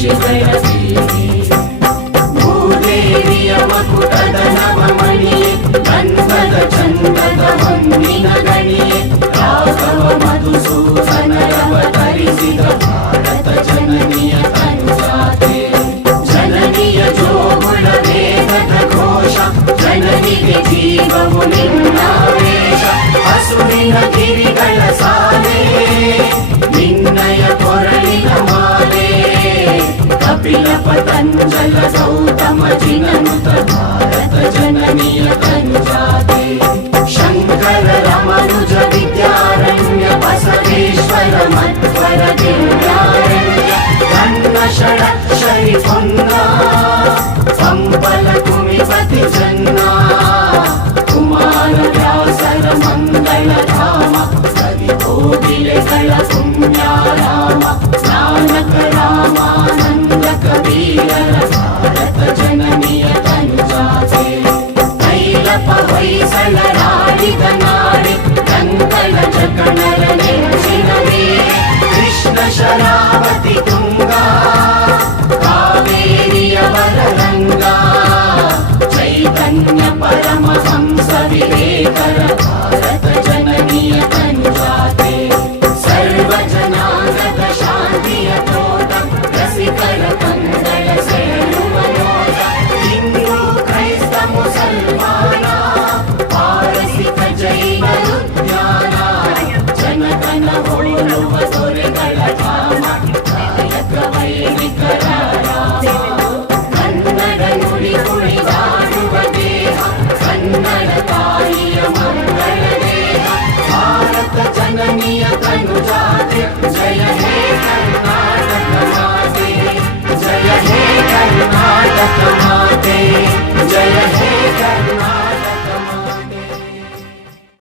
ಋಷಿಗಳ ಭೂದೇವಿಯ ಮಕುಟದ ನವಮಣಿಯೇ ಗಂಧದ ಚಂದದ ಹೊನ್ನಿನ ಗಣಿಯೇ ರಾಘವ ಮಧುಸೂದನರವತರಿಸಿದ ಭಾರತ ಜನನಿಯ ತನುಜಾತೆ ಜನನಿಯ ಜೋಗುಳ ವೇದದ ಘೋಷ ಜನನಿಗೆ ಜೀವವು ನಿನ್ನಾವೇಶ ಹಸುವಿನ ಗಿರಿಗಳ ಸಾಲೆ ನಿನ್ನಯ ಕೊರಳಿನ ಮಾಲೆ ಕಪಿಲ ಪತಂಜಲ ಗೌತಮ ಜಿನನುತ ಭಾರತ ಜನನಿಯ ತನುಜಾತೆ ಶಂಕರ ರಮನುಜ ವಿದ್ಯಾರಣ್ಯ ಬಸವೇಶ್ವರ ಮಧ್ವರ ದಿವ್ಯಾರಣ್ಯ ಕಣ್ಣ ಷಡಕ್ಷರಿ ಪೊನ್ನ ಸಂಪಲ ಕುಮಿಪತಿ ಜನ್ನ ಕುಮಾರ ವ್ಯಾಸರ ಮಂಗಳ ಧಾಮ ಸರಿ ಕೋಗಿಲೆಗಳ ಪುಣ್ಯಾರಾಮ ನಾನಕ ರಾಮಾನಂದ ಕಬೀರರ ಭಾರತ ಜನನಿಯ ತನುಜಾತೆ ಕೈಲಪ ಹೊಯ್ಸಳರಾಡಿದ ನಾಡಿ ಕಂಕಣ ಜಕಣರ ನೆಚ್ಚಿನ ವೀರೆ ಕೃಷ್ಣ ಶರಾವತಿ ತುಂಗ ಕಾವೇರಿಯವರ ರಂಗ ಚೈತನ್ಯ ಪರಮಹಂಸ ವಿವೇಕರ